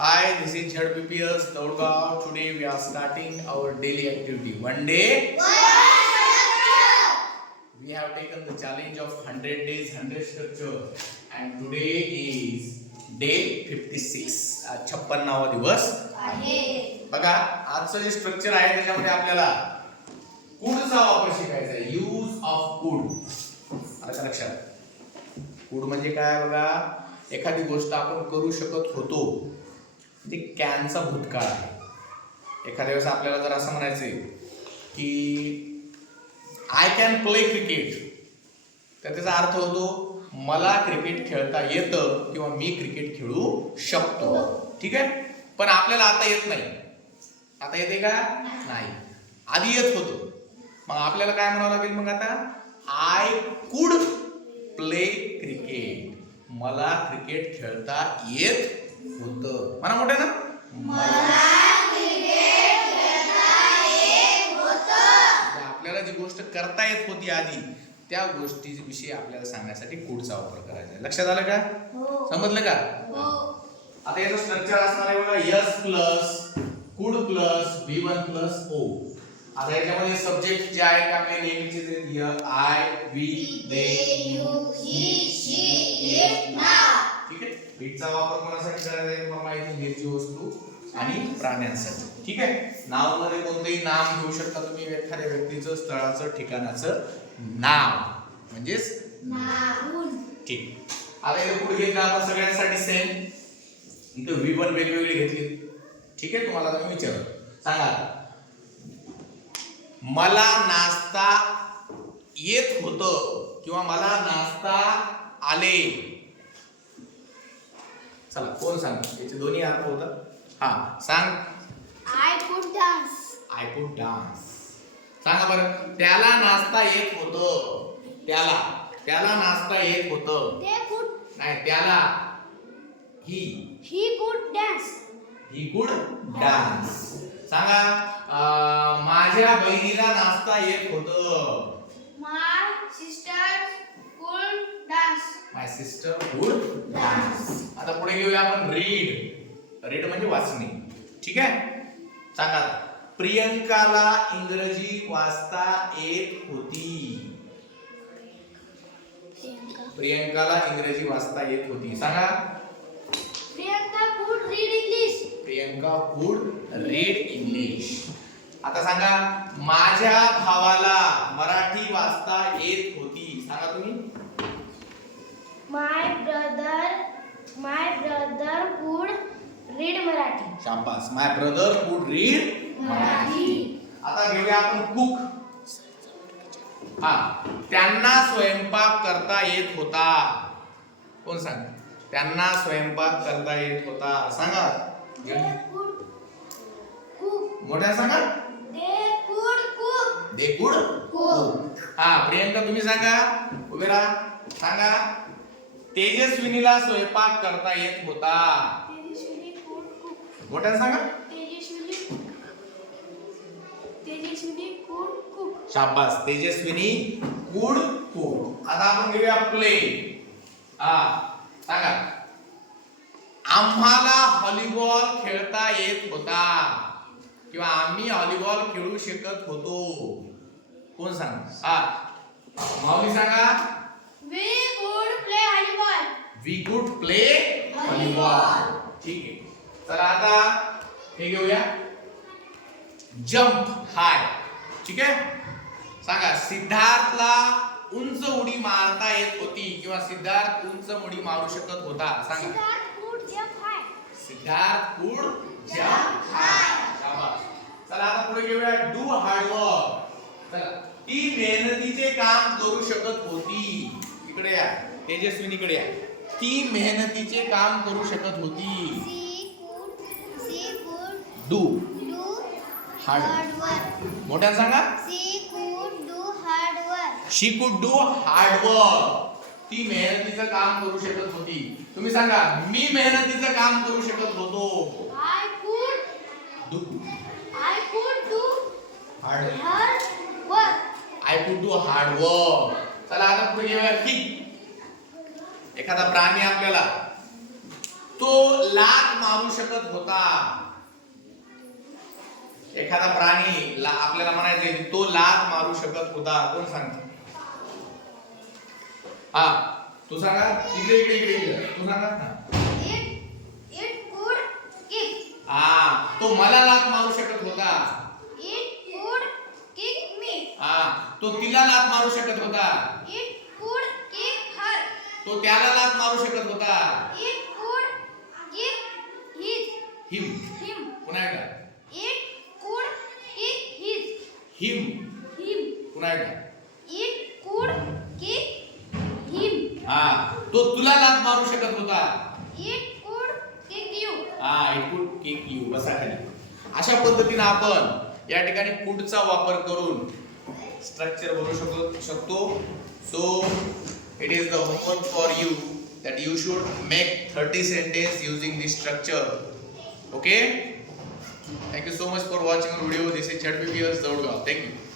Hi, this is ZPPS Taurgaon. Today we are starting our daily activity. One day we have taken the challenge of 100 days, 100 structure, and today is day 56. 56वा दिवस आहे. बघा आजचं जे structure आहे त्याच्यामध्ये आपल्याला कूडचा वापर शिकायचा आहे. यूज ऑफ कूड. आता लक्षात, कूड म्हणजे काय बघा, एखादी गोष्ट आपण करू शकत होतो ते कॅनचा भूतकाळ आहे. एखाद्या वेळेस आपल्याला जर असं म्हणायचंय की आय कॅन प्ले क्रिकेट, तर त्याचा अर्थ होतो मला क्रिकेट खेळता येतं किंवा मी क्रिकेट खेळू शकतो. ठीक आहे, पण आपल्याला आता येत नाही. आता येते का? नाही. आधी येत होतं. मग आपल्याला काय म्हणावं लागेल मग आता? I could play cricket. मला क्रिकेट खेळता येत होतं. म्हणा मोठे ना, आपल्याला जी गोष्ट करता येत होती आधी त्या गोष्टीविषयी आपल्याला सांगण्यासाठी कुडचा वापर करायचा आहे. लक्षात आलं का? समजलं का? आता याचं स्ट्रक्चर असणार आहे बघा, S plus could plus V1 plus O. आता याच्यामध्ये सब्जेक्ट जे आहेत आपले नेहमीचे जे I, we, they, you, he, she, it, नाव. ठीक आहे, इटचा वापर कोणासाठी करायचा आहे तुम्हाला माहिती आहे, निर्जीव वस्तू आणि प्राण्यांसाठी. ठीक आहे, नाव मध्ये कोणतेही नाम घेऊ शकता तुम्ही, एखाद्या व्यक्तीचं, स्थळाचं, ठिकाणाचं नाव म्हणजेच नाव. ठीक. आता इथे पुढे घेतलं आपण सगळ्यांसाठी सेम. इथे V1 वेगवेगळी घेतली. ठीक आहे, तुम्हाला आता मी विचारतो, सांगा मला नाचता येत होतं किंवा मला नाचता आले. चला कोण सांग, याचे दोन्ही अर्थ होतात. हा सांग. I could dance. I could dance. सांगा बरं, त्याला नाचता येत होतं. त्याला नाचता येत होतं. ते कुड नाही, त्याला he could dance. He could dance. सांगा माझ्या बहिणीला नाचता येत होतं. माय सिस्टर कुड डान्स. माय सिस्टर कुड डान्स. आता पुढे घेऊया आपण रीड. रीड म्हणजे वाचणे. ठीक आहे, सांगा प्रियंकाला इंग्रजी वाचता येत होती. प्रियंकाला इंग्रजी वाचता येत होती. सांगा प्रियंका कुड रीड इंग्लिश. प्रियंका कुड रीड इंग्लिश. आता सांगा माझ्या भावाला मराठी वाचता येत होती. सांगा तुम्ही. माय ब्रदर कुड रीड मराठी. शाबास, माय ब्रदर कुड रीड मराठी. आता घेऊया आपण कुक. हा, त्यांना स्वयंपाक करता येत होता. कोण सांग? त्यांना स्वयंपाक करता येत होता. सांगा मोठ्या सांगा. They could cook. हा, प्रियंका तुम्ही सांगा. उभे राहा. सांगा तेजस्विनीला स्वयंपाक करता येत होता. मोठ्या सांगा. तेजस्विनी कुड कुक. शाबास, तेजस्विनी कुड कुक. आता आपण घेऊया प्ले. हा, सांगा आम्हाला व्हॉलीबॉल खेळता येत होता किंवा आम्ही व्हॉलीबॉल खेळू शकत होतो. कोण सांग? हा, माऊली सांगा. वी कुड प्ले व्हॉलीबॉल. वी कुड प्ले व्हॉलीबॉल. ठीक आहे, चला आता हे घेऊया जंप हाय. ठीक आहे, सांगा सिद्धार्थला उंच उडी मारता येत होती किंवा सिद्धार्थ उंच उडी मारू शकत होता. सांगा सिद्धार्थ कुड जंप हाय. सिद्धार्थ कुड जंप हाय. शाबास. चला आता पुढे घेऊया डू हार्डवर्क. चला ती मेहनतीचे काम करू शकत होती. इकडे या, तेजस्विनीकडे या. ती मेहनतीचे काम करू शकत होती. सी कुड डू डू हार्ड. वर्क. मोठ्या सांगा. सी कुड डू हार्ड वर्क. शी कुड डू हार्ड वर्क. ती मेहनतीचं काम करू शकत होती. तुम्ही सांगा मी मेहनतीचं काम करू शकत होतो. I could do do hard work. I could do hard work. चला आता पुढे घेऊया किक. एखादा प्राणी आपल्याला तो लात मारू शकत होता. एखादा प्राणी आपल्याला म्हणायचंय की तो लात मारू शकत होता. कोण सांगतो? हा तू सांगा. इकडे इकडे इकडे इकडे तू सांगा. It could kick. हा तो मला लात मारू शकत होता. It could kick me. हा तो तिला लात मारू शकत होता. It could kick her. तो त्याला लात मारू शकत होता. It could kick him. him. पुन्हा एकदा. It could kick him. him. पुन्हा एकदा. It could kick him. हा तो तुला लात मारू शकत होता. It could kick you. हा इट कुड किक यू. बसा खाली. अशा पद्धतीने आपण या ठिकाणी कुडचा वापर करून स्ट्रक्चर बनवू शकतो. So it is the homework for you that you should make 30 sentences using this structure. Okay? Thank you so much for watching our video. This is Chadvi Viers Zaudgaon. Thank you.